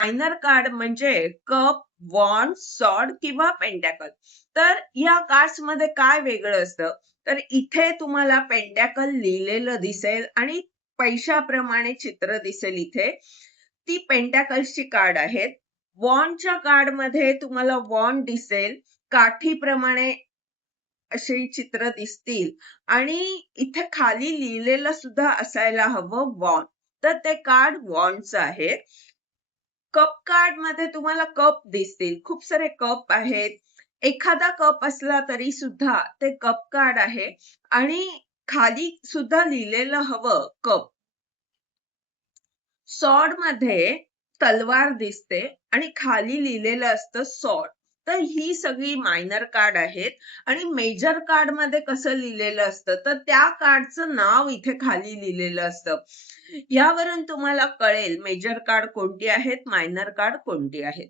Minor card म्हणजे cup, वॉन्ड, sword किंवा pentacle. तर या कार्ड्स मध्ये काय वेगळं असतं, तर इथे तुम्हाला पेंटॅकल लिहिलेलं दिसेल आणि पैशाप्रमाणे चित्र दिसेल. इथे ती पेंटॅकल्सची कार्ड आहेत. वॉन्डच्या कार्ड मध्ये तुम्हाला वॉन्ड दिसेल, काठीप्रमाणे अशी चित्र दिसतील आणि इथे खाली लिहिलेलं सुद्धा असायला हवं वॉन्ड. तर ते कार्ड वॉन्डचं आहे. कप कार्ड मध्ये तुम्हाला कप दिसतील, खूप सारे कप आहेत. एखादा कप असला तरी सुद्धा ते कप कार्ड आहे आणि खाली सुद्धा लिहिलेलं हवं कप. सॉर्ड मध्ये तलवार दिसते आणि खाली लिहिलेलं असतं सॉर्ड. तर ही सगळी मायनर कार्ड आहेत. आणि मेजर कार्ड मध्ये कसं लिहिलेलं असतं, तर त्या कार्डचं नाव इथे खाली लिहिलेलं असतं. यावरून तुम्हाला कळेल मेजर कार्ड कोणती आहेत, मायनर कार्ड कोणती आहेत.